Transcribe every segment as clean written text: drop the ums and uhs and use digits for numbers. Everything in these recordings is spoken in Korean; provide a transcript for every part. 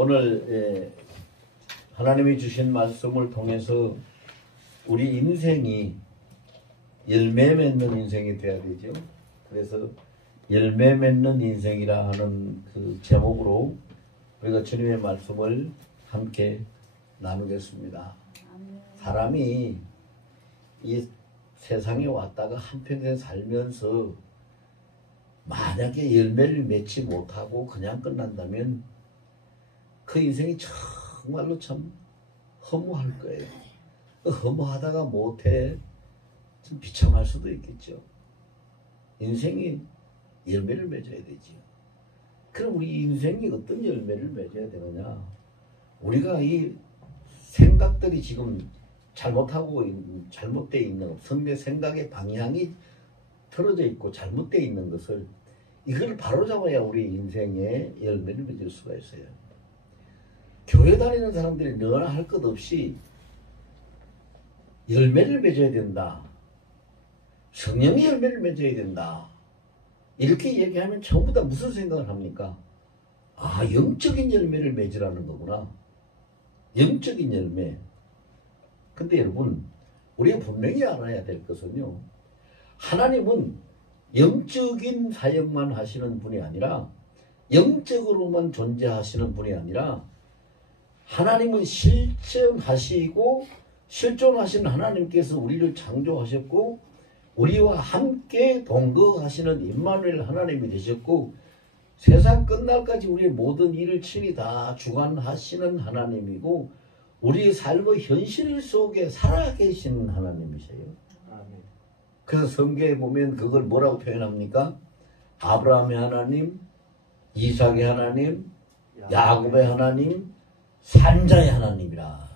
오늘 하나님이 주신 말씀을 통해서 우리 인생이 열매 맺는 인생이 돼야 되죠. 그래서 열매 맺는 인생이라 하는 그 제목으로 우리가 주님의 말씀을 함께 나누겠습니다. 사람이 이 세상에 왔다가 한평생 살면서 만약에 열매를 맺지 못하고 그냥 끝난다면 그 인생이 정말로 참 허무할 거예요. 허무하다가 못해 좀 비참할 수도 있겠죠. 인생이 열매를 맺어야 되죠. 그럼 우리 인생이 어떤 열매를 맺어야 되느냐? 우리가 이 생각들이 지금 잘못되어 있는 생각의 방향이 틀어져 있고 잘못되어 있는 것을 이걸 바로잡아야 우리 인생에 열매를 맺을 수가 있어요. 교회 다니는 사람들이 너나 할 것 없이 열매를 맺어야 된다. 성령의 열매를 맺어야 된다. 이렇게 얘기하면 전부 다 무슨 생각을 합니까? 아, 영적인 열매를 맺으라는 거구나. 영적인 열매. 근데 여러분, 우리가 분명히 알아야 될 것은요, 하나님은 영적인 사역만 하시는 분이 아니라 영적으로만 존재하시는 분이 아니라 하나님은 실존하시고 실존하신 하나님께서 우리를 창조하셨고 우리와 함께 동거하시는 임마누엘 하나님이 되셨고 세상 끝날까지 우리의 모든 일을 친히 다 주관하시는 하나님이고 우리의 삶의 현실 속에 살아계신 하나님이세요. 그래서 성경에 보면 그걸 뭐라고 표현합니까? 아브라함의 하나님, 이삭의 하나님, 야곱의 하나님, 산자의 하나님이라.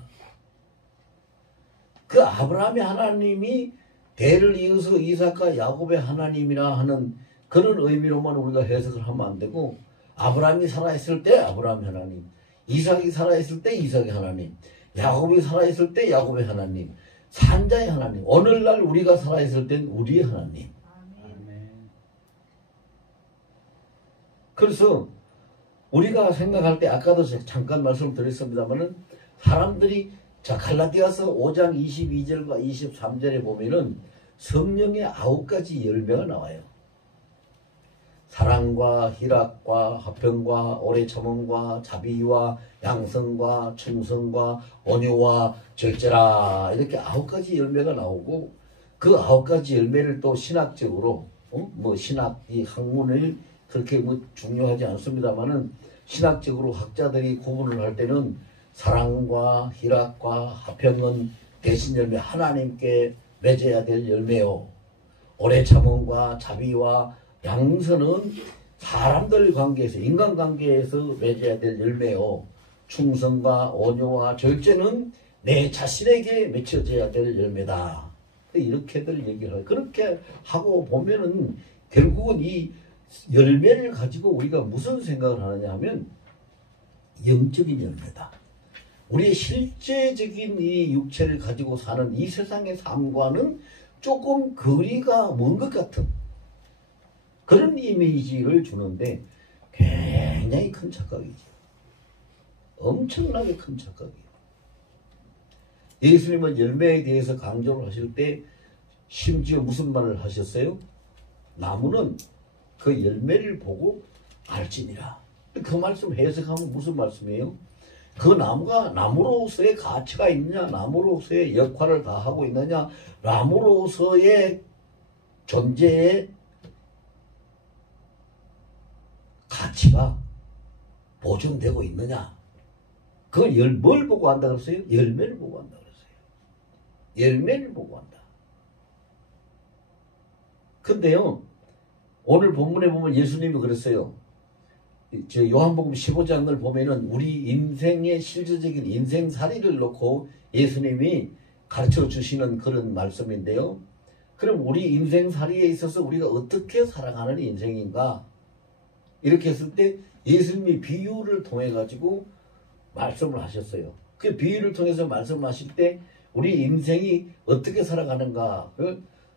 그 아브라함의 하나님이 대를 이어서 이삭과 야곱의 하나님이라 하는 그런 의미로만 우리가 해석을 하면 안 되고 아브라함이 살아있을 때 아브라함의 하나님, 이삭이 살아있을 때 이삭의 하나님, 야곱이 살아있을 때 야곱의 하나님, 산자의 하나님, 오늘날 우리가 살아있을 땐 우리의 하나님. 그래서 우리가 생각할 때 아까도 잠깐 말씀드렸습니다만은 사람들이 자 갈라디아서 5장 22절과 23절에 보면은 성령의 9가지 열매가 나와요. 사랑과 희락과 화평과 오래 참음과 자비와 양성과 충성과 온유와 절제라 이렇게 9가지 열매가 나오고 그 9가지 열매를 또 신학적으로 신학 이 학문을 그렇게 중요하지 않습니다만은 신학적으로 학자들이 구분을 할 때는 사랑과 희락과 화평은 대신 열매 하나님께 맺어야 될 열매요. 오래 참음과 자비와 양선은 사람들 관계에서 인간관계에서 맺어야 될 열매요. 충성과 온유와 절제는 내 자신에게 맺혀져야 될 열매다. 이렇게들 얘기를 해요. 그렇게 하고 보면은 결국은 이 열매를 가지고 우리가 무슨 생각을 하느냐 하면 영적인 열매다. 우리의 실제적인 이 육체를 가지고 사는 이 세상의 삶과는 조금 거리가 먼 것 같은 그런 이미지를 주는데 굉장히 큰 착각이죠. 엄청나게 큰 착각이에요. 예수님은 열매에 대해서 강조를 하실 때 심지어 무슨 말을 하셨어요? 나무는 그 열매를 보고 알지니라. 그 말씀 해석하면 무슨 말씀이에요? 그 나무가 나무로서의 가치가 있느냐, 나무로서의 역할을 다 하고 있느냐, 나무로서의 존재의 가치가 보존되고 있느냐. 그걸 뭘 보고 한다 그랬어요? 열매를 보고 한다 그랬어요. 열매를 보고 한다. 근데요, 오늘 본문에 보면 예수님이 그랬어요. 요한복음 15장을 보면은 우리 인생의 실질적인 인생살이를 놓고 예수님이 가르쳐 주시는 그런 말씀인데요. 그럼 우리 인생살이에 있어서 우리가 어떻게 살아가는 인생인가? 이렇게 했을 때 예수님이 비유를 통해 가지고 말씀을 하셨어요. 그 비유를 통해서 말씀하실 때 우리 인생이 어떻게 살아가는가?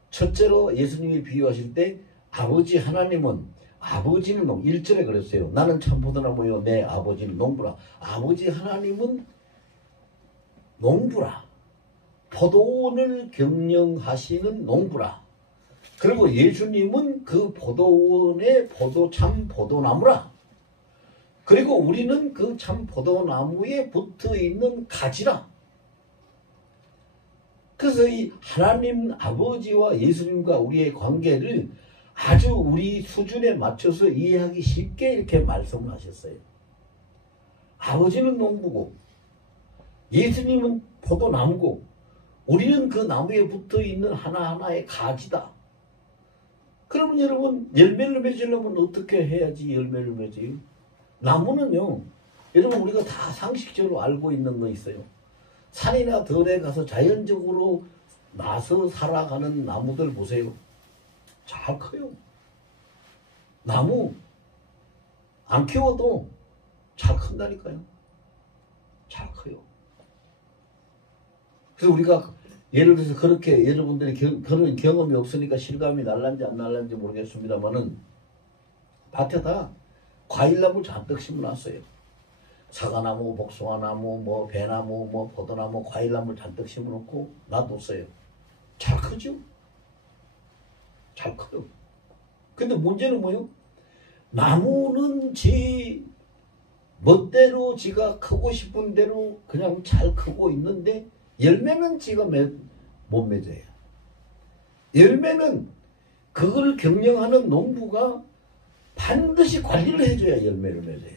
첫째로 예수님이 비유하실 때 아버지 하나님은 아버지는 1절에 그랬어요. 나는 참포도나무요 내 아버지는 농부라. 아버지 하나님은 농부라. 포도원을 경영하시는 농부라. 그리고 예수님은 그 포도원의 참 포도나무라. 그리고 우리는 그 참 포도나무에 붙어있는 가지라. 그래서 이 하나님 아버지와 예수님과 우리의 관계를 아주 우리 수준에 맞춰서 이해하기 쉽게 이렇게 말씀을 하셨어요. 아버지는 농부고 예수님은 포도나무고 우리는 그 나무에 붙어있는 하나하나의 가지다. 그러면 여러분 열매를 맺으려면 어떻게 해야지 열매를 맺어요? 나무는요, 여러분 우리가 다 상식적으로 알고 있는 거 있어요. 산이나 들에 가서 자연적으로 나서 살아가는 나무들 보세요. 잘 커요. 나무 안 키워도 잘 큰다니까요. 잘 커요. 그래서 우리가 예를 들어서 그렇게 여러분들이 그런 경험이 없으니까 실감이 날란지 안 날란지 모르겠습니다만은 밭에다 과일나무 잔뜩 심어놨어요. 사과나무, 복숭아나무, 뭐 배나무, 뭐 포도나무, 과일나무 잔뜩 심어놓고 놔뒀어요. 잘 크죠? 잘 커요. 근데 문제는 뭐요? 나무는 지 멋대로 지가 크고 싶은 대로 그냥 잘 크고 있는데 열매는 지가 못 맺어요. 열매는 그걸 경영하는 농부가 반드시 관리를 해줘야 열매를 맺어요.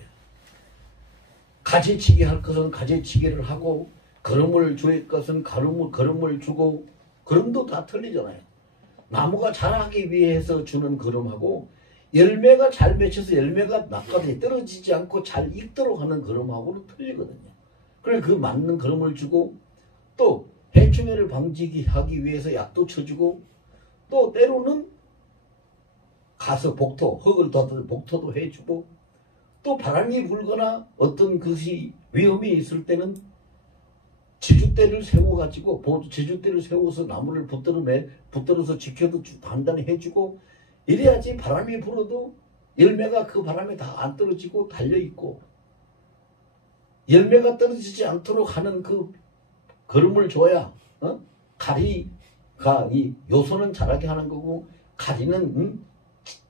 가지치기 할 것은 가지치기를 하고 거름을 줄 것은 거름을 주고 거름도 다 틀리잖아요. 나무가 자라기 위해서 주는 거름하고 열매가 잘 맺혀서 열매가 나까지 떨어지지 않고 잘 익도록 하는 거름하고는 틀리거든요. 그래서 그 맞는 거름을 주고 또 해충해를 방지하기 위해서 약도 쳐주고 또 때로는 가서 흙을 덮어서 복토도 해주고 또 바람이 불거나 어떤 것이 위험이 있을 때는 지주대를 세워가지고 지주대를 세워서 나무를 붙들어서 지켜도 단단히 해주고 이래야지 바람이 불어도 열매가 그 바람에 다 안 떨어지고 달려있고 열매가 떨어지지 않도록 하는 그 거름을 줘야 가리가 이 요소는 자라게 하는 거고 가리는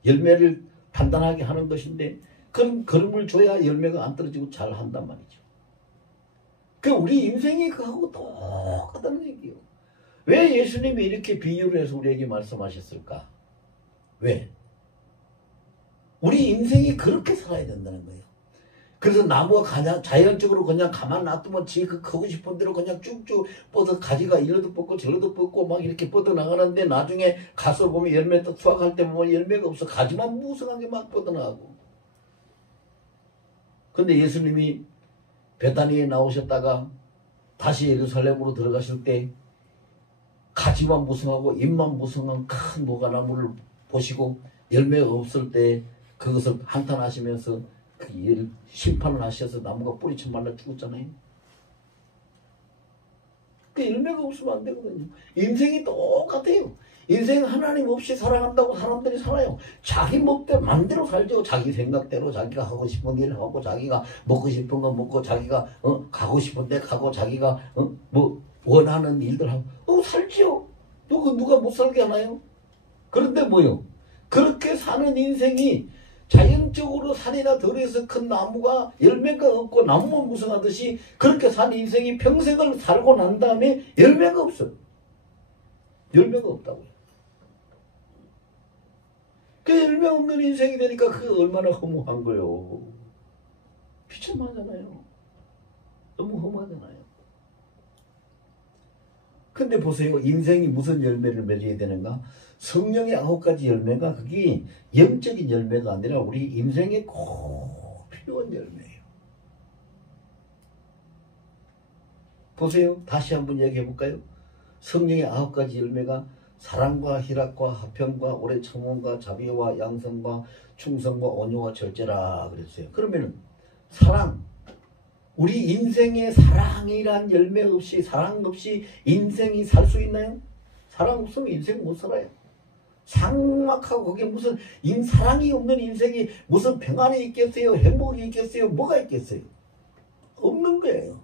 열매를 단단하게 하는 것인데 그런 거름을 줘야 열매가 안 떨어지고 잘 한단 말이죠. 그 우리 인생이 그하고 똑같다는 얘기예요. 왜 예수님이 이렇게 비유를 해서 우리에게 말씀하셨을까? 왜? 우리 인생이 그렇게 살아야 된다는 거예요. 그래서 나무가 그냥 자연적으로 그냥 가만 놔두면 지그 크고 싶은 대로 그냥 쭉쭉 뻗어 가지가 이리도 뻗고 저리도 뻗고 막 이렇게 뻗어 나가는데 나중에 가서 보면 열매 또 수확할 때 보면 열매가 없어. 가지만 무성하게 막 뻗어 나가고. 근데 예수님이 베다니에 나오셨다가 다시 예루살렘으로 들어가실 때 가지만 무성하고 잎만 무성한 큰 모가나무를 보시고 열매가 없을 때 그것을 한탄하시면서 그 심판을 하셔서 나무가 뿌리쳐 말라 죽었잖아요. 그 열매가 없으면 안 되거든요. 인생이 똑같아요. 인생 하나님 없이 살아간다고 사람들이 살아요. 자기 맘대로 살죠. 자기 생각대로 자기가 하고 싶은 일을 하고 자기가 먹고 싶은 거 먹고 자기가 가고 싶은 데 가고 자기가 뭐 원하는 일들 하고 살지요. 누가 못 살게 하나요? 그런데 뭐요? 그렇게 사는 인생이 자연적으로 산이나 들에서 큰 나무가 열매가 없고 나무만 무성하듯이 그렇게 산 인생이 평생을 살고 난 다음에 열매가 없어요. 열매가 없다고요. 그 열매 없는 인생이 되니까 그게 얼마나 허무한 거요. 비참하잖아요. 너무 허무하잖아요. 근데 보세요. 인생이 무슨 열매를 맺어야 되는가? 성령의 9가지 열매가 그게 영적인 열매가 아니라 우리 인생에 꼭 필요한 열매예요. 보세요. 다시 한번 얘기해 볼까요? 성령의 9가지 열매가 사랑과 희락과 화평과 오래 참음과 자비와 양성과 충성과 온유와 절제라 그랬어요. 그러면은 사랑, 우리 인생에 사랑이란 열매 없이 사랑 없이 인생이 살 수 있나요? 사랑 없으면 인생 못 살아요. 삭막하고 거기에 무슨 사랑이 없는 인생이 무슨 평안이 있겠어요? 행복이 있겠어요? 뭐가 있겠어요? 없는 거예요.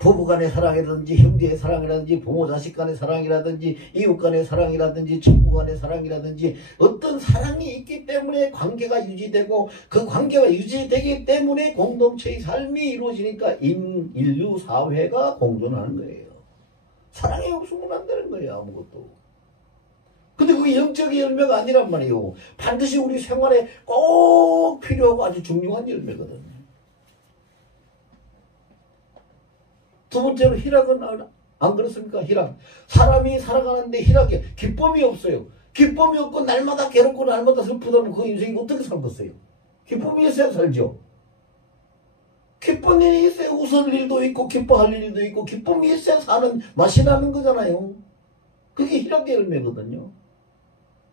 부부 간의 사랑이라든지 형제의 사랑이라든지 부모 자식 간의 사랑이라든지 이웃 간의 사랑이라든지 친구 간의 사랑이라든지 어떤 사랑이 있기 때문에 관계가 유지되고 그 관계가 유지되기 때문에 공동체의 삶이 이루어지니까 인류 사회가 공존하는 거예요. 사랑이 없으면 안 되는 거예요. 아무것도. 근데 그게 영적인 열매가 아니란 말이에요. 반드시 우리 생활에 꼭 필요하고 아주 중요한 열매거든요. 두 번째로 희락은 안 그렇습니까? 희락. 사람이 살아가는데 희락이 기쁨이 없어요. 기쁨이 없고 날마다 괴롭고 날마다 슬프다면 그 인생이 어떻게 살겠어요? 기쁨이 있어야 살죠. 기쁜 일이 있어야 웃을 일도 있고 기뻐할 일도 있고 기쁨이 있어야 사는 맛이 나는 거잖아요. 그게 희락의 열매거든요.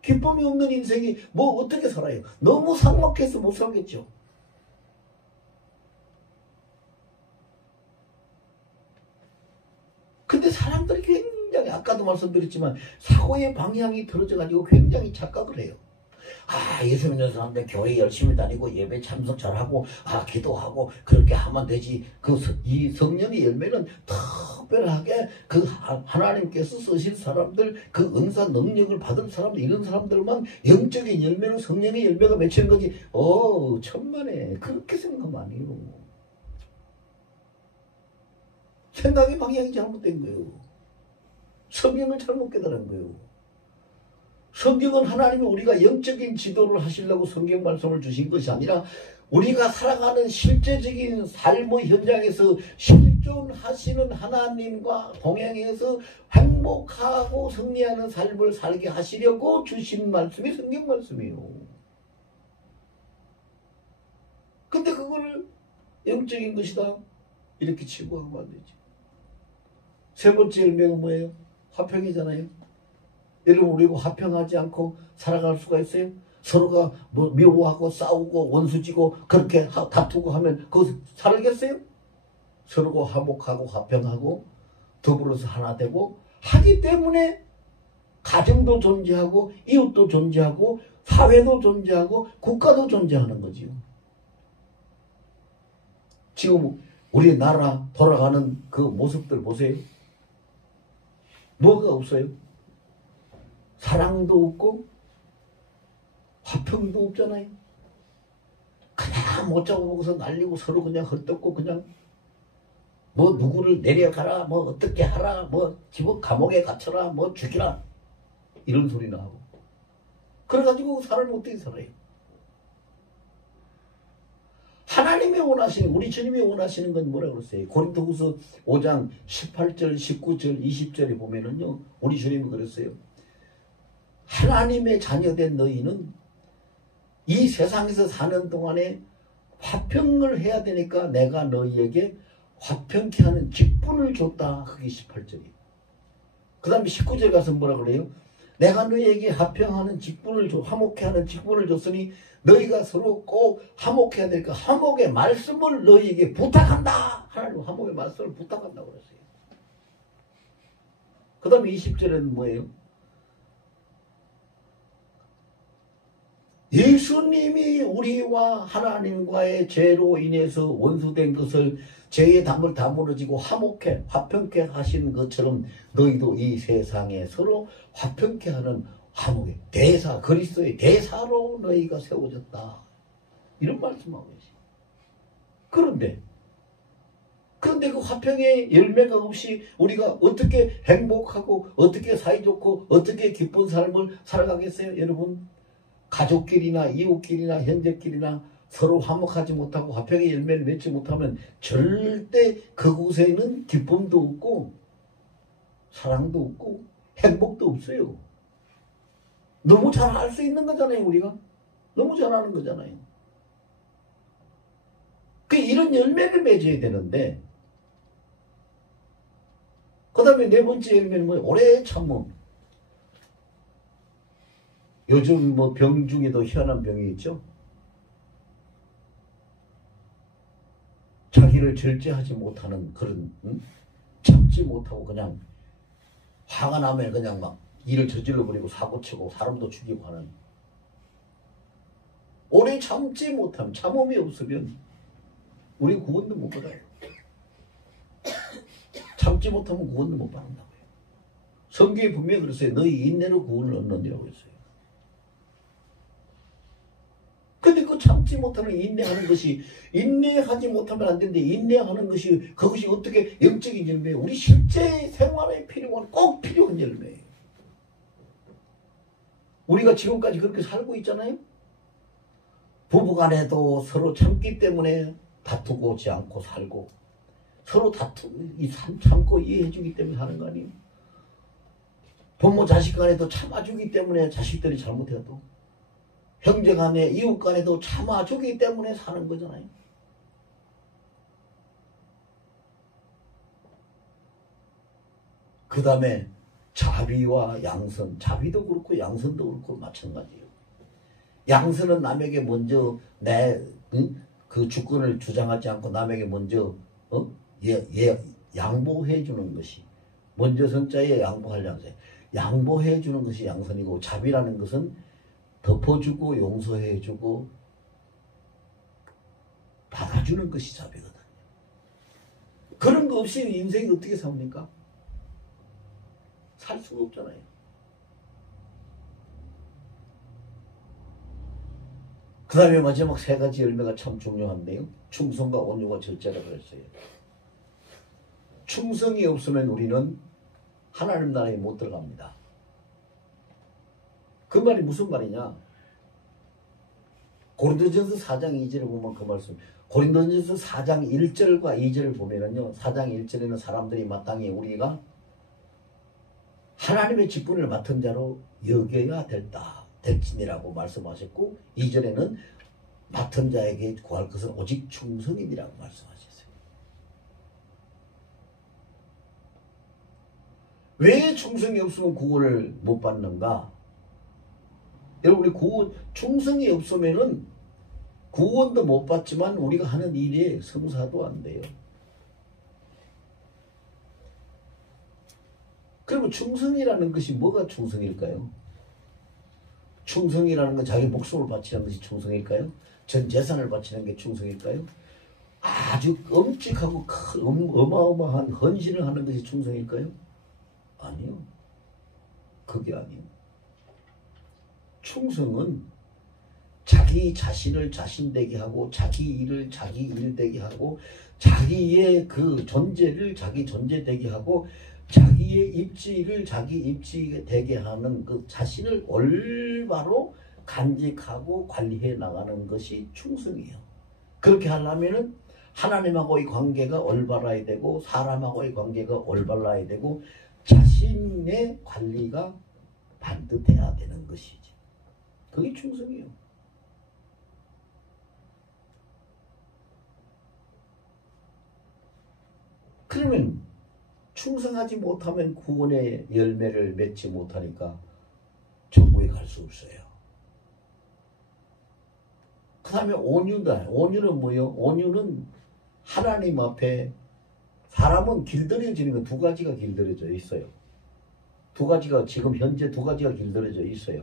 기쁨이 없는 인생이 뭐 어떻게 살아요? 너무 삭막해서 못 살겠죠. 근데 사람들이 굉장히 아까도 말씀드렸지만 사고의 방향이 틀어져 가지고 굉장히 착각을 해요. 아, 예수 믿는 사람들 교회 열심히 다니고 예배 참석 잘하고 기도하고 그렇게 하면 되지. 이 성령의 열매는 특별하게 그 하나님께서 쓰실 사람들, 그 은사 능력을 받은 사람들, 이런 사람들만 영적인 열매는 성령의 열매가 맺히는 거지. 천만에 그렇게 생각하면 아니에요. 생각의 방향이 잘못된 거예요. 성경을 잘못 깨달은 거예요. 성경은 하나님이 우리가 영적인 지도를 하시려고 성경 말씀을 주신 것이 아니라 우리가 살아가는 실제적인 삶의 현장에서 실존하시는 하나님과 동행해서 행복하고 승리하는 삶을 살게 하시려고 주신 말씀이 성경 말씀이에요. 근데 그걸 영적인 것이다 이렇게 치부하면 안 되지. 세 번째 열매가 뭐예요? 화평이잖아요. 여러분, 우리가 화평하지 않고 살아갈 수가 있어요? 서로가 뭐 미워하고 싸우고 원수지고 그렇게 다투고 하면 그거 살겠어요? 서로가 화목하고 화평하고 더불어서 하나 되고 하기 때문에 가정도 존재하고 이웃도 존재하고 사회도 존재하고 국가도 존재하는 거지요. 지금 우리나라 돌아가는 그 모습들 보세요. 뭐가 없어요? 사랑도 없고 화평도 없잖아요. 그냥 못 자고 먹어서 날리고 서로 그냥 헐떡고 그냥 뭐 누구를 내려가라 뭐 어떻게 하라 뭐 집어 감옥에 갇혀라 뭐 죽이라 이런 소리나 하고 그래가지고 사람이 어떻게 살아요? 하나님이 원하시는 우리 주님이 원하시는 건 뭐라고 그랬어요? 고린도후서 5장 18절 19절 20절에 보면은요 우리 주님은 그랬어요. 하나님의 자녀된 너희는 이 세상에서 사는 동안에 화평을 해야 되니까 내가 너희에게 화평케 하는 직분을 줬다. 그게 18절이에요. 그 다음에 19절 가서 뭐라 그래요? 내가 너희에게 화평하는 직분을 화목케 하는 직분을 줬으니 너희가 서로 꼭 화목해야 되니까 화목의 말씀을 너희에게 부탁한다. 하나님 화목의 말씀을 부탁한다고 그랬어요. 그 다음에 20절에는 뭐예요? 예수님이 우리와 하나님과의 죄로 인해서 원수된 것을 죄의 담을 다물어지고 화목해 화평케 하신 것처럼 너희도 이 세상에 서로 화평케 하는 화목의 대사 그리스도의 대사로 너희가 세워졌다. 이런 말씀하고 계시. 그런데 그 화평의 열매가 없이 우리가 어떻게 행복하고 어떻게 사이좋고 어떻게 기쁜 삶을 살아가겠어요? 여러분 가족끼리나 이웃끼리나 형제끼리나 서로 화목하지 못하고 화평의 열매를 맺지 못하면 절대 그곳에는 기쁨도 없고 사랑도 없고 행복도 없어요. 너무 잘 알 수 있는 거잖아요. 우리가 너무 잘 아는 거잖아요. 이런 열매를 맺어야 되는데 그 다음에 네 번째 열매는 뭐예요? 오래 참음. 요즘 뭐 병 중에도 희한한 병이 있죠. 자기를 절제하지 못하는 그런 참지 못하고 그냥 화가 나면 그냥 막 일을 저질러 버리고 사고치고 사람도 죽이고 하는, 오래 참지 못하면, 참음이 없으면 우리 구원도 못 받아요. 참지 못하면 구원도 못 받는다고요. 성경에 분명히 그랬어요. 너희 인내로 구원을 얻는다고 했어요. 근데 그 참지 못하는 인내하는 것이, 인내하지 못하면 안 되는데 인내하는 것이, 그것이 어떻게 영적인 열매예요? 우리 실제 생활에 필요한, 꼭 필요한 열매예요. 우리가 지금까지 그렇게 살고 있잖아요. 부부간에도 서로 참기 때문에 다투고 오지 않고 살고, 서로 참고 이해해주기 때문에 사는 거 아니에요? 부모 자식 간에도 참아주기 때문에 자식들이 잘못해도, 형제 간에 이웃 간에도 참아주기 때문에 사는 거잖아요. 그 다음에 자비와 양선, 자비도 그렇고 양선도 그렇고 마찬가지예요. 양선은 남에게 먼저 그 주권을 주장하지 않고 남에게 먼저 양보해 주는 것이, 먼저 선자에 양보할 양선, 양보해 주는 것이 양선이고, 자비라는 것은 덮어주고 용서해주고 받아주는 것이 자비거든요. 그런 거 없이 인생이 어떻게 삽니까? 살 수가 없잖아요. 그 다음에 마지막 세 가지 열매가 참 중요한데요. 충성과 온유가 절제라 그랬어요. 충성이 없으면 우리는 하나님 나라에 못 들어갑니다. 그 말이 무슨 말이냐? 고린도전서 4장 2절을 보면 그 말씀, 고린도전서 4장 1절과 2절을 보면은요, 4장 1절에는 사람들이 마땅히 우리가 하나님의 직분을 맡은 자로 여겨야 될지니라고 말씀하셨고, 2절에는 맡은 자에게 구할 것은 오직 충성이라고 말씀하셨어요. 왜 충성이 없으면 구원을 못 받는가? 여러분, 우리 충성이 없으면은 구원도 못 받지만 우리가 하는 일에 성사도 안 돼요. 그러면 충성이라는 것이 뭐가 충성일까요? 충성이라는 건 자기 목숨을 바치는 것이 충성일까요? 전 재산을 바치는 게 충성일까요? 아주 끔찍하고 어마어마한 헌신을 하는 것이 충성일까요? 아니요. 그게 아니에요. 충성은 자기 자신을 자신되게 하고, 자기 일을 자기 일되게 하고, 자기의 그 존재를 자기 존재되게 하고, 자기의 입지를 자기 입지되게 하는 그 자신을 올바로 간직하고 관리해 나가는 것이 충성이에요. 그렇게 하려면은 하나님하고의 관계가 올바라야 되고, 사람하고의 관계가 올바라야 되고, 자신의 관리가 반듯해야 되는 것이지. 그게 충성이에요. 그러면 충성하지 못하면 구원의 열매를 맺지 못하니까 천국에 갈 수 없어요. 그 다음에 온유다. 온유는 뭐예요? 온유는 하나님 앞에, 사람은 길들여지는 건 두 가지가 길들여져 있어요. 두 가지가, 지금 현재 두 가지가 길들여져 있어요.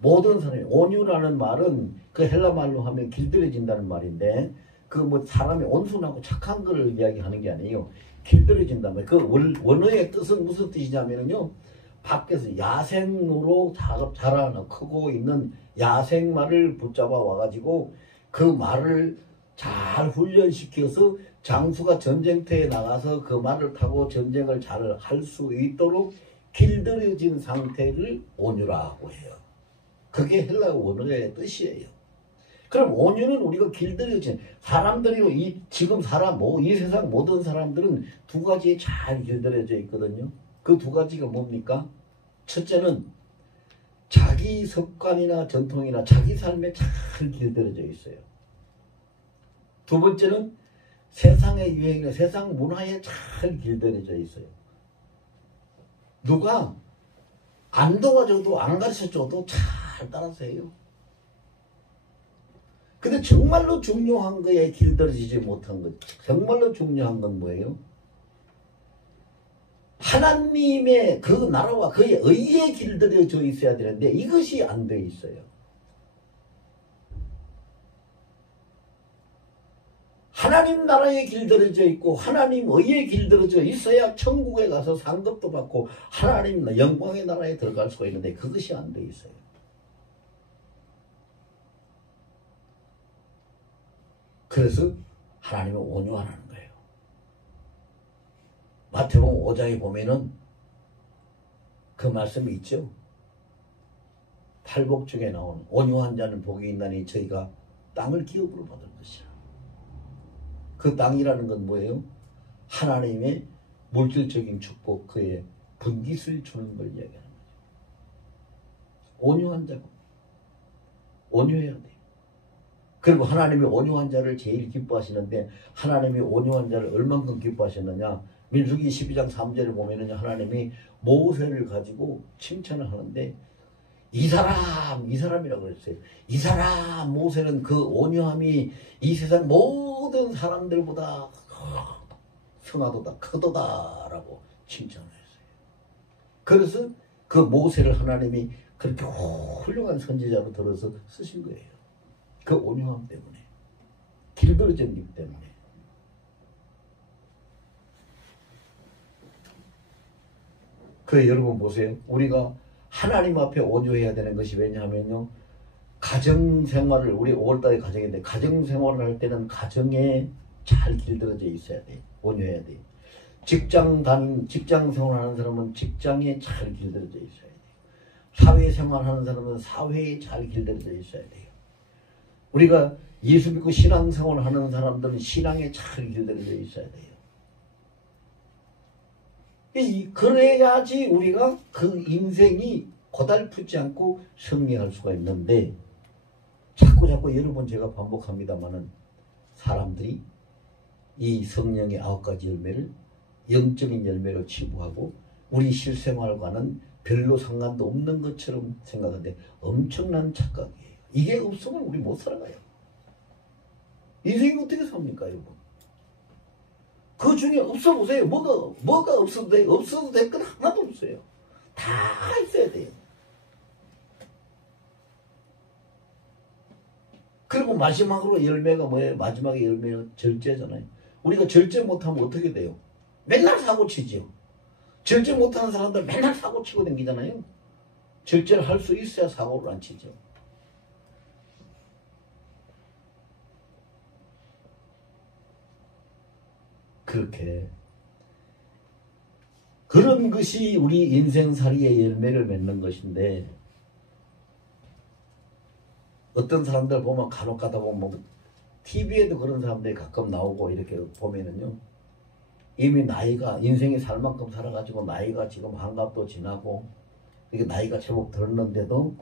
모든 사람이, 온유라는 말은 그 헬라 말로 하면 길들여진다는 말인데, 그 뭐 사람이 온순하고 착한 걸 이야기하는 게 아니에요. 길들여진다는 말. 그 원어의 뜻은 무슨 뜻이냐면요, 밖에서 야생으로 자라나 크고 있는 야생말을 붙잡아 와가지고 그 말을 잘 훈련시켜서 장수가 전쟁터에 나가서 그 말을 타고 전쟁을 잘 할 수 있도록 길들여진 상태를 온유라고 해요. 그게 헬라 원어의 뜻이에요. 그럼 온유는 우리가 길들여진 사람들이, 지금 이 세상 모든 사람들은 두 가지에 잘 길들여져 있거든요. 그 두 가지가 뭡니까? 첫째는 자기 습관이나 전통이나 자기 삶에 잘 길들여져 있어요. 두 번째는 세상의 유행이나 세상 문화에 잘 길들여져 있어요. 누가 안 도와줘도 안 가르쳐줘도 잘 따라서 해요. 근데 정말로 중요한 거에 길들여지지 못한 것, 정말로 중요한 건 뭐예요? 하나님의 그 나라와 그의 의에 길들여져 있어야 되는데 이것이 안 돼 있어요. 하나님 나라에 길들여져 있고 하나님 의에 길들여져 있어야 천국에 가서 상급도 받고 하나님 영광의 나라에 들어갈 수가 있는데 그것이 안 돼 있어요. 그래서 하나님은 온유하라는 거예요. 마태복음 5장에 보면은 그 말씀이 있죠. 팔복 중에 나온 온유한 자는 복이 있나니 저희가 땅을 기업으로 받은 것이라. 그 땅이라는 건 뭐예요? 하나님의 물질적인 축복, 그의 분깃을 주는 걸 이야기하는 거죠. 온유한 자고 온유해야 돼요. 그리고 하나님이 온유한 자를 제일 기뻐하시는데 하나님이 온유한 자를 얼만큼 기뻐하셨느냐? 민수기 12장 3절을 보면은 하나님이 모세를 가지고 칭찬을 하는데 이 사람이라고 그랬어요. 이 사람 모세는 그 온유함이 이 세상 모든 사람들보다 선하도다 크도다 라고 칭찬을 했어요. 그래서 그 모세를 하나님이 그렇게 훌륭한 선지자로 들어서 쓰신 거예요. 그 온유함 때문에, 길들여졌기 때문에. 그래 여러분 보세요. 우리가 하나님 앞에 온유해야 되는 것이 왜냐하면요. 가정생활을 우리 5월달에 가정인데 가정생활을 할 때는 가정에 잘 길들여져 있어야 돼. 온유해야 돼. 직장 생활하는 사람은 직장에 잘 길들여져 있어야 돼요. 사회생활하는 사람은 사회에 잘 길들여져 있어야 돼요. 우리가 예수 믿고 신앙생활 하는 사람들은 신앙에 잘 길들여져 있어야 돼요. 그래야지 우리가 그 인생이 고달프지 않고 승리할 수가 있는데 자꾸 여러분 제가 반복합니다마는 사람들이 이 성령의 9가지 열매를 영적인 열매로 치부하고 우리 실생활과는 별로 상관도 없는 것처럼 생각하는데 엄청난 착각이에요. 이게 없으면 우리 못 살아가요. 인생이 어떻게 삽니까 여러분? 그 중에 없어보세요. 뭐가 없어도 돼요. 없어도 될 건 하나도 없어요. 다 있어야 돼요. 그리고 마지막으로 열매가 뭐예요? 마지막에 열매는 절제잖아요. 우리가 절제 못하면 어떻게 돼요? 맨날 사고치죠. 절제 못하는 사람들 맨날 사고치고 다니잖아요. 절제를 할 수 있어야 사고를 안 치죠. 그렇게 그런 것이 우리 인생살이의 열매를 맺는 것인데 어떤 사람들 보면 간혹 가다 보면 뭐 TV에도 그런 사람들이 가끔 나오고 이렇게 보면은요 이미 나이가 인생이 살 만큼 살아가지고 나이가 지금 한갑도 지나고 이게 나이가 제법 들었는데도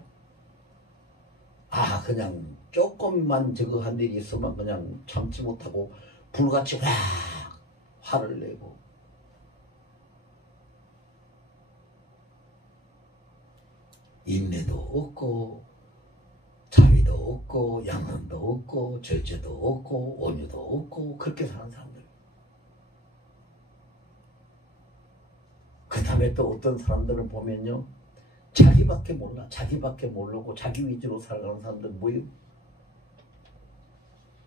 그냥 조금만 저거 한 일이 있으면 그냥 참지 못하고 불같이 화를 내고 인내도 없고 자비도 없고 양심도 없고 절제도 없고 온유도 없고 그렇게 사는 사람들. 그 다음에 또 어떤 사람들을 보면요 자기밖에 몰라 자기밖에 모르고 자기 위주로 살아가는 사람들 뭐예요?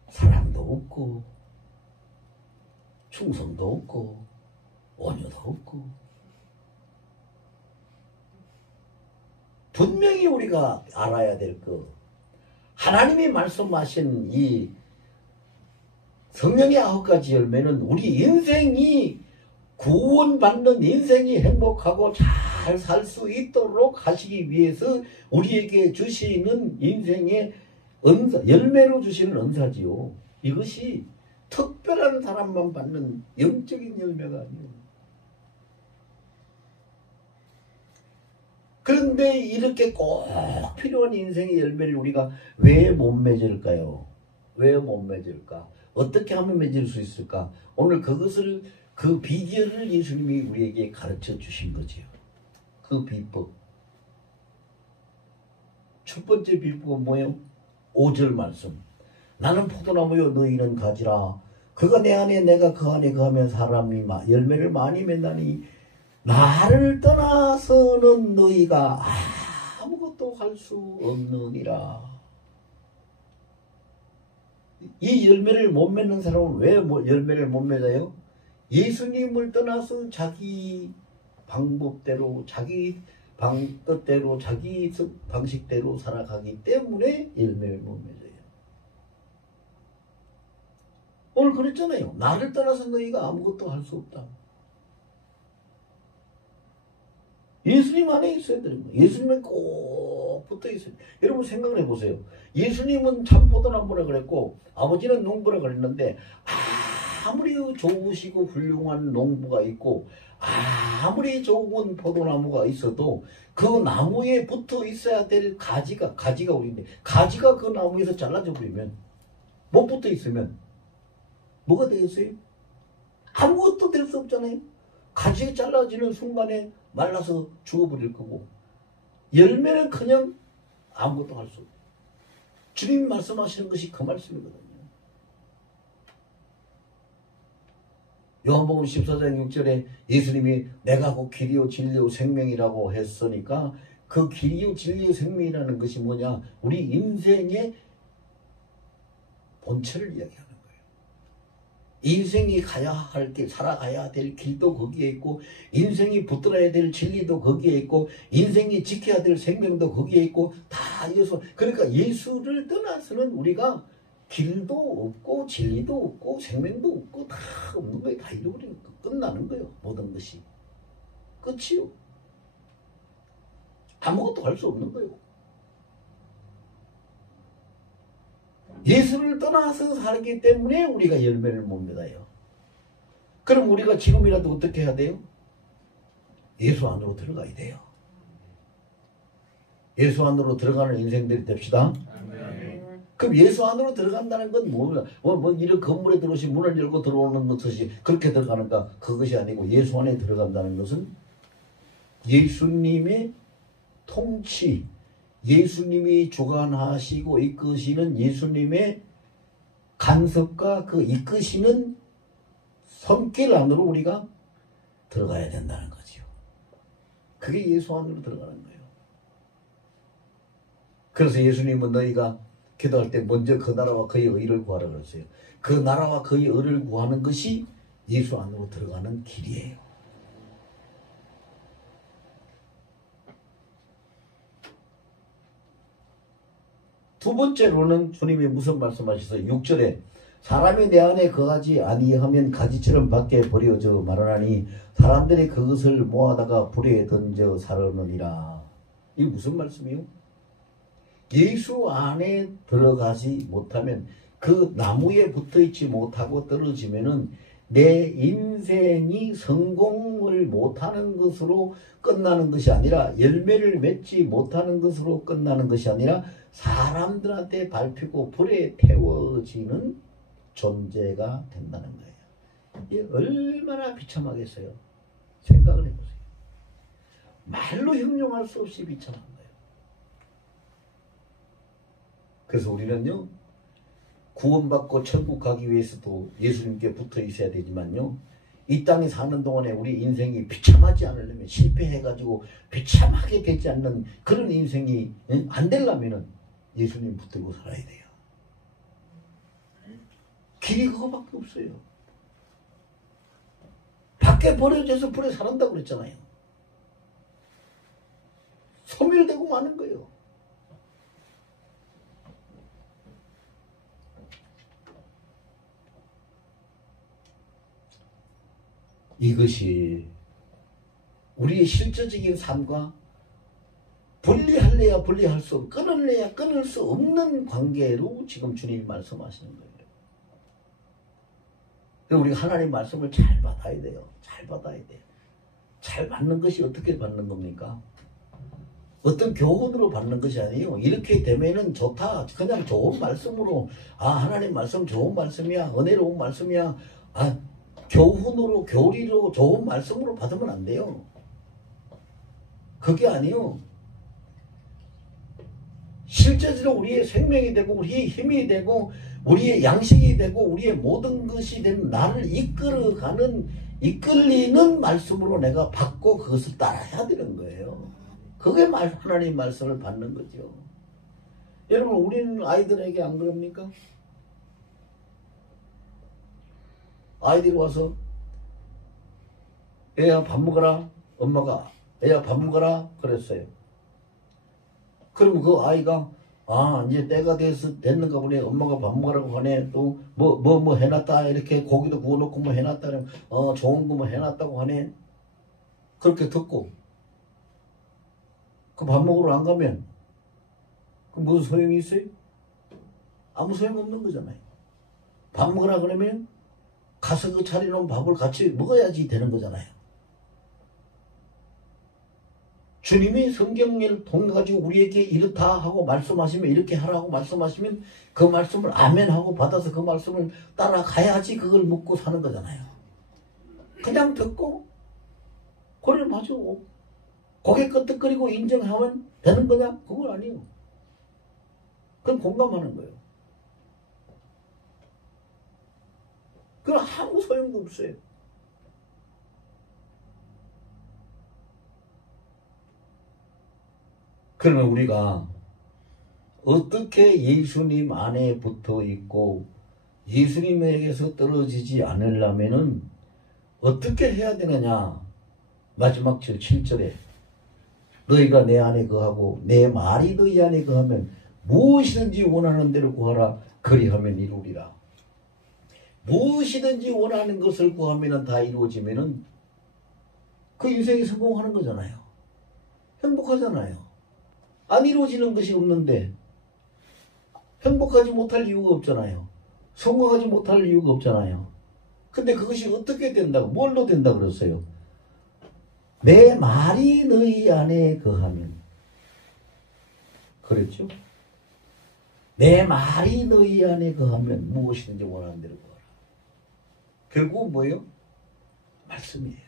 사랑도 없고 충성도 없고 온유도 없고 분명히 우리가 알아야 될 거 하나님이 말씀하신 이 성령의 9가지 열매는 우리 인생이 구원받는 인생이 행복하고 잘 살 수 있도록 하시기 위해서 우리에게 주시는 인생의 은사, 열매로 주시는 은사지요. 이것이 특별한 사람만 받는 영적인 열매가 아니에요. 그런데 이렇게 꼭 필요한 인생의 열매를 우리가 왜 못 맺을까요? 왜 못 맺을까? 어떻게 하면 맺을 수 있을까? 오늘 그것을 그 비결을 예수님이 우리에게 가르쳐 주신 거지요. 그 비법. 첫 번째 비법은 뭐예요? 5절 말씀. 나는 포도나무요 너희는 가지라. 그가 내 안에 내가 그 안에 거하면 사람이 열매를 많이 맺나니 나를 떠나서는 너희가 아무것도 할 수 없느니라. 이 열매를 못 맺는 사람은 왜 열매를 못 맺어요? 예수님을 떠나서 자기 방법대로, 자기 뜻대로, 자기 방식대로 살아가기 때문에 열매를 못 맺어요. 오늘 그랬잖아요. 나를 떠나서 너희가 아무것도 할 수 없다. 예수님 안에 있어야 되는 거예요. 예수님에 꼭 붙어 있어요. 여러분 생각을 해보세요. 예수님은 참 포도나무라 그랬고 아버지는 농부라 그랬는데 아무리 좋으시고 훌륭한 농부가 있고 아무리 좋은 포도나무가 있어도 그 나무에 붙어 있어야 될 가지가 우리인데 가지가 그 나무에서 잘라져 버리면 못 붙어 있으면 뭐가 되겠어요? 아무것도 될 수 없잖아요. 가지가 잘라지는 순간에 말라서 죽어버릴 거고 열매는 그냥 아무것도 할 수 없어요. 주님 말씀하시는 것이 그 말씀이거든요. 요한복음 14장 6절에 예수님이 내가 곧 길이요 진리요 생명이라고 했으니까 그 길이요 진리요 생명이라는 것이 뭐냐? 우리 인생의 본체를 이야기하는 거예요. 인생이 가야 할 길, 살아가야 될 길도 거기에 있고 인생이 붙들어야 될 진리도 거기에 있고 인생이 지켜야 될 생명도 거기에 있고 다 예수. 그러니까 예수를 떠나서는 우리가 길도 없고 진리도 없고 생명도 없고 다 없는 거예요. 다 잃어버리는 거. 끝나는 거예요. 모든 것이. 끝이요. 아무것도 할 수 없는 거예요. 예수를 떠나서 살기 때문에 우리가 열매를 못 맺어요. 그럼 우리가 지금이라도 어떻게 해야 돼요? 예수 안으로 들어가야 돼요. 예수 안으로 들어가는 인생들이 됩시다. 그럼 예수 안으로 들어간다는 건 뭐냐? 이런 건물에 들어오시 문을 열고 들어오는 것이 그렇게 들어가는가? 그것이 아니고 예수 안에 들어간다는 것은 예수님의 통치, 예수님이 주관하시고 이끄시는 예수님의 간섭과 그 이끄시는 손길 안으로 우리가 들어가야 된다는 거죠. 그게 예수 안으로 들어가는 거예요. 그래서 예수님은 너희가 기도할 때 먼저 그 나라와 그의 의를 구하라 그랬어요. 그 나라와 그의 의를 구하는 것이 예수 안으로 들어가는 길이에요. 두 번째로는 주님이 무슨 말씀하셨어요? 6절에 사람이 내 안에 거하지 아니하면 가지처럼 밖에 버려져 말하나니 사람들이 그것을 모아다가 불에 던져 사르느니라. 이게 무슨 말씀이요? 예수 안에 들어가지 못하면 그 나무에 붙어있지 못하고 떨어지면은 내 인생이 성공을 못하는 것으로 끝나는 것이 아니라 열매를 맺지 못하는 것으로 끝나는 것이 아니라 사람들한테 밟히고 불에 태워지는 존재가 된다는 거예요. 이게 얼마나 비참하겠어요. 생각을 해보세요. 말로 형용할 수 없이 비참한 거예요. 그래서 우리는요, 구원받고 천국 가기 위해서도 예수님께 붙어 있어야 되지만요, 이 땅에 사는 동안에 우리 인생이 비참하지 않으려면, 실패해가지고 비참하게 되지 않는 그런 인생이 안 되려면은 예수님 붙들고 살아야 돼요. 길이 그거밖에 없어요. 밖에 버려져서 불에 살았다고 그랬잖아요. 소멸되고 마는 거예요. 이것이 우리의 실제적인 삶과 분리할래야 분리할 수 없고 끊을래야 끊을 수 없는 관계로 지금 주님이 말씀하시는 거예요. 우리가 하나님 말씀을 잘 받아야 돼요. 잘 받아야 돼요. 잘 받는 것이 어떻게 받는 겁니까? 어떤 교훈으로 받는 것이 아니에요. 이렇게 되면은 좋다. 그냥 좋은 말씀으로 하나님 말씀 좋은 말씀이야. 은혜로운 말씀이야. 교훈으로 교리로 좋은 말씀으로 받으면 안 돼요. 그게 아니요. 실제적으로 우리의 생명이 되고 우리의 힘이 되고 우리의 양식이 되고 우리의 모든 것이 된 나를 이끌어가는 이끌리는 말씀으로 내가 받고 그것을 따라야 되는 거예요. 그게 하나님 말씀을 받는 거죠. 여러분, 우리는 아이들에게 안 그럽니까? 아이들이 와서 애야 밥 먹어라. 엄마가 애야 밥 먹어라 그랬어요. 그럼 그 아이가 이제 때가 됐는가 보네. 엄마가 밥 먹으라고 하네. 또 뭐 해놨다. 이렇게 고기도 구워놓고 뭐 해놨다. 좋은 거 뭐 해놨다고 하네. 그렇게 듣고 그 밥 먹으러 안 가면 그 무슨 소용이 있어요? 아무 소용 없는 거잖아요. 밥 먹으라 그러면 가서 그 차려놓은 밥을 같이 먹어야지 되는 거잖아요. 주님이 성경을 통해가지고 우리에게 이렇다 하고 말씀하시면, 이렇게 하라고 말씀하시면 그 말씀을 아멘 하고 받아서 그 말씀을 따라가야지 그걸 먹고 사는 거잖아요. 그냥 듣고 그래 맞아 고개 끄덕거리고 인정하면 되는 거냐? 그건 아니에요. 그건 공감하는 거예요. 그건 아무 소용도 없어요. 그러면 우리가 어떻게 예수님 안에 붙어 있고 예수님에게서 떨어지지 않으려면은 어떻게 해야 되느냐? 마지막 7절에 너희가 내 안에 거하고 내 말이 너희 안에 거하면 무엇이든지 원하는 대로 구하라. 그리하면 이루리라. 무엇이든지 원하는 것을 구하면 다 이루어지면은 그 인생이 성공하는 거잖아요. 행복하잖아요. 안 이루어지는 것이 없는데 행복하지 못할 이유가 없잖아요. 성공하지 못할 이유가 없잖아요. 근데 그것이 어떻게 된다고, 뭘로 된다고 그랬어요? 내 말이 너희 안에 거하면. 그랬죠? 내 말이 너희 안에 거하면 무엇이든지 원하는 대로 구하라. 결국은 뭐예요? 말씀이에요.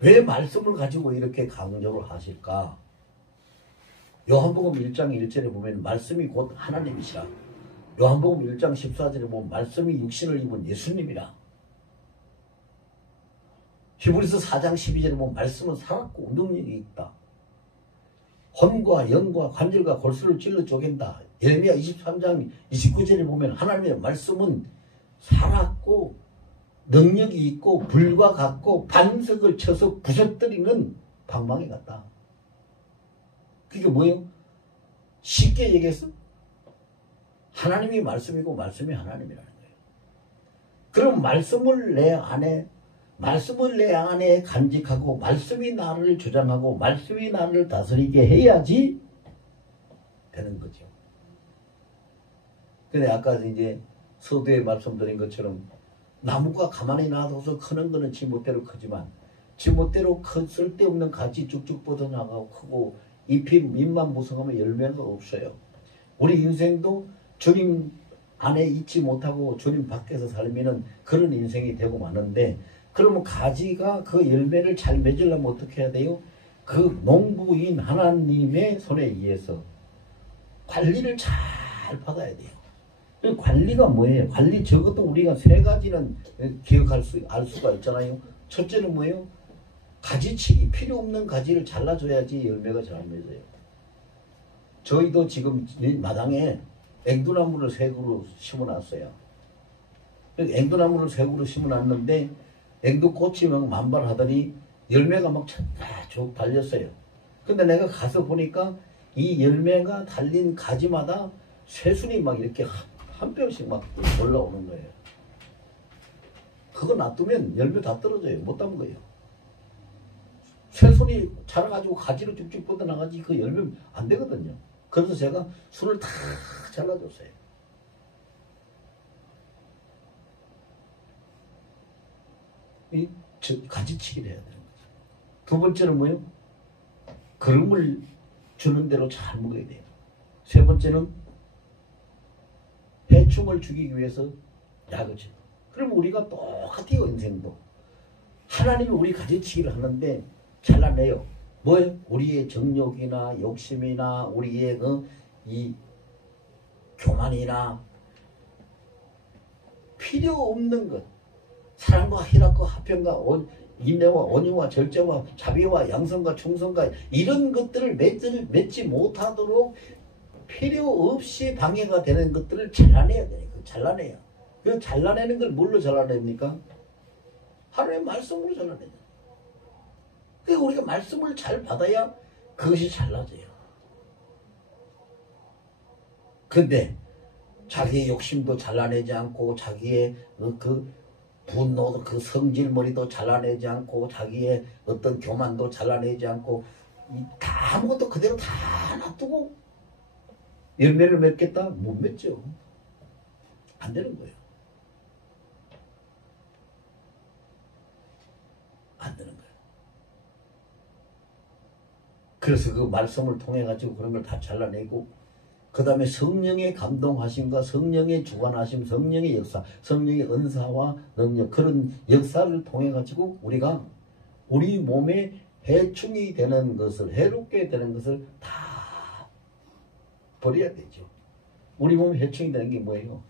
왜 말씀을 가지고 이렇게 강조를 하실까? 요한복음 1장 1절에 보면 말씀이 곧 하나님이시라. 요한복음 1장 14절에 보면 말씀이 육신을 입은 예수님이라. 히브리서 4장 12절에 보면 말씀은 살았고 능력이 있다. 혼과 영과 관절과 골수를 찔러 쪼갠다. 예레미야 23장 29절에 보면 하나님의 말씀은 살았고 능력이 있고 불과 같고 반석을 쳐서 부서뜨리는 방망이 같다. 그게 뭐예요? 쉽게 얘기해서 하나님이 말씀이고 말씀이 하나님이라는 거예요. 그럼 말씀을 내 안에 간직하고 말씀이 나를 주장하고 말씀이 나를 다스리게 해야지 되는 거죠. 근데 아까 이제 서두에 말씀드린 것처럼 나무가 가만히 놔둬서 크는 거는 지 멋대로 크지만 지 멋대로 쓸데없는 가지 쭉쭉 뻗어나가고 크고 잎이 잎만 무성하면 열매가 없어요. 우리 인생도 주님 안에 있지 못하고 주님 밖에서 살면은 그런 인생이 되고 마는데, 그러면 가지가 그 열매를 잘 맺으려면 어떻게 해야 돼요? 그 농부인 하나님의 손에 의해서 관리를 잘 받아야 돼요. 그 관리가 뭐예요? 관리 적어도 우리가 세 가지는 알 수가 있잖아요. 첫째는 뭐예요? 가지치기, 필요 없는 가지를 잘라줘야지 열매가 잘 맺어요. 저희도 지금 마당에 앵두나무를 세 그루 심어놨어요. 앵두나무를 세 그루 심어놨는데 앵두꽃이 막 만발하더니 열매가 막 쭉 달렸어요. 근데 내가 가서 보니까 이 열매가 달린 가지마다 새순이 막 이렇게 한 뼘씩 막 올라오는 거예요. 그거 놔두면 열매 다 떨어져요. 못 담은 거예요. 새순이 자라가지고 가지로 쭉쭉 뻗어나가지 그 열매 안 되거든요. 그래서 제가 순을 다 잘라줬어요. 이 가지치기를 해야 되는 거죠. 두 번째는 뭐예요? 그름을 주는 대로 잘 먹어야 돼요. 세 번째는 해충을 죽이기 위해서 약을 치고. 그럼 우리가 똑같아요. 인생도. 하나님이 우리 가지치기를 하는데 잘라내요. 뭐예요? 우리의 정욕이나 욕심이나 우리의 이 교만이나 필요 없는 것, 사랑과 희락과 화평과 인내와 온유와 절제와 자비와 양성과 충성과 이런 것들을 맺지 못하도록 필요 없이 방해가 되는 것들을 잘라내야 돼요. 잘라내야. 그 잘라내는 걸 뭘로 잘라냅니까? 하나님의 말씀으로 잘라내요. 그러니까 우리가 말씀을 잘 받아야 그것이 잘라져요. 근데 자기의 욕심도 잘라내지 않고 자기의 그 분노도 그 성질머리도 잘라내지 않고 자기의 어떤 교만도 잘라내지 않고 다 아무것도 그대로 다 놔두고 열매를 맺겠다? 못 맺죠. 안 되는 거예요. 안 되는 거예요. 그래서 그 말씀을 통해 가지고 그런 걸 다 잘라내고 그 다음에 성령의 감동하심과 성령의 주관하심, 성령의 역사, 성령의 은사와 능력 그런 역사를 통해 가지고 우리가 우리 몸에 해충이 되는 것을 해롭게 되는 것을 다 버려야 되죠. 우리 몸에 해충이 되는 게 뭐예요?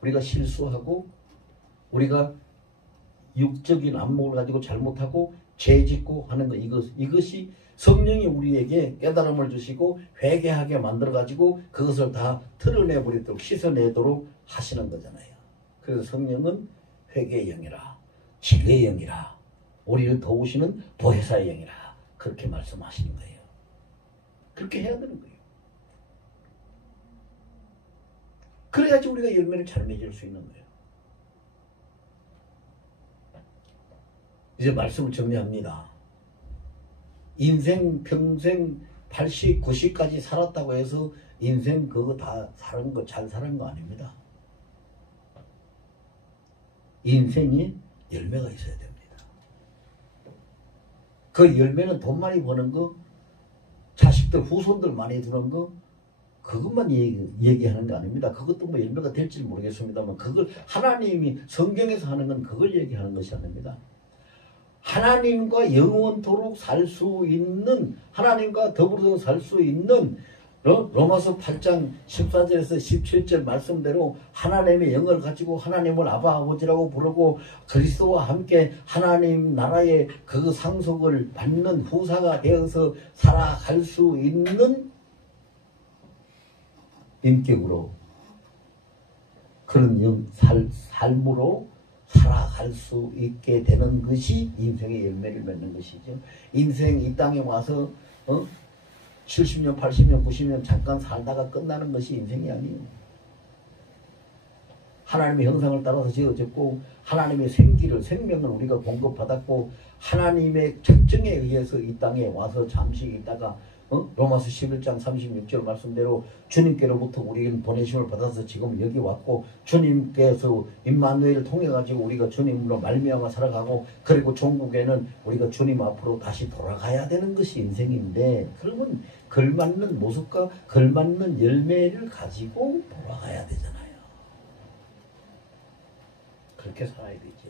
우리가 실수하고 우리가 육적인 안목을 가지고 잘못하고 죄 짓고 하는 것 이것이 성령이 우리에게 깨달음을 주시고 회개하게 만들어 가지고 그것을 다 털어내 버리도록 씻어내도록 하시는 거잖아요. 그래서 성령은 회개의 영이라 진리의 영이라 우리를 도우시는 보혜사의 영이라 그렇게 말씀하시는 거예요. 그렇게 해야 되는 거예요. 그래야지 우리가 열매를 잘 맺을 수 있는 거예요. 이제 말씀을 정리합니다. 인생 평생 80, 90까지 살았다고 해서 인생 그거 다 사는 거 잘 사는 거 아닙니다. 인생이 열매가 있어야 됩니다. 그 열매는 돈 많이 버는 거, 자식들 후손들 많이 두는 거 그것만 얘기하는 거 아닙니다. 그것도 뭐 열매가 될지 모르겠습니다만 그걸 하나님이 성경에서 하는 건 그걸 얘기하는 것이 아닙니다. 하나님과 영원토록 살 수 있는 하나님과 더불어서 살 수 있는 로마서 8장 14절에서 17절 말씀대로 하나님의 영을 가지고 하나님을 아바 아버지라고 부르고 그리스도와 함께 하나님 나라의 그 상속을 받는 후사가 되어서 살아갈 수 있는 인격으로 그런 삶으로 살아갈 수 있게 되는 것이 인생의 열매를 맺는 것이죠. 인생 이 땅에 와서 70년, 80년, 90년 잠깐 살다가 끝나는 것이 인생이 아니에요. 하나님의 형상을 따라서 지어졌고 하나님의 생명을 우리가 공급받았고 하나님의 작정에 의해서 이 땅에 와서 잠시 있다가 로마서 11장 36절 말씀대로 주님께로부터 우리는 보내심을 받아서 지금 여기 왔고 주님께서 임마누엘을 통해 가지고 우리가 주님으로 말미암아 살아가고 그리고 종국에는 우리가 주님 앞으로 다시 돌아가야 되는 것이 인생인데 그러면 걸맞는 모습과 걸맞는 열매를 가지고 돌아가야 되잖아요. 그렇게 살아야 되죠.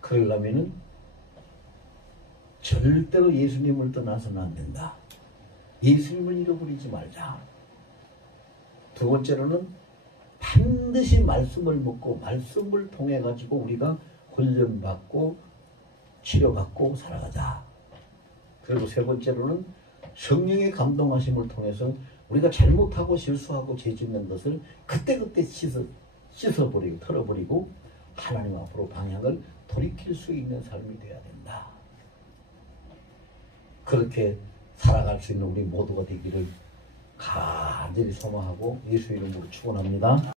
그러려면은 절대로 예수님을 떠나서는 안 된다. 예수님을 잃어버리지 말자. 두 번째로는 반드시 말씀을 먹고 말씀을 통해 가지고 우리가 훈련받고 치료받고 살아가자. 그리고 세 번째로는 성령의 감동하심을 통해서 우리가 잘못하고 실수하고 죄 짓는 것을 그때그때 씻어버리고 털어버리고 하나님 앞으로 방향을 돌이킬 수 있는 삶이 되어야 된다. 그렇게 살아갈 수 있는 우리 모두가 되기를 간절히 소망하고 예수 이름으로 축원합니다.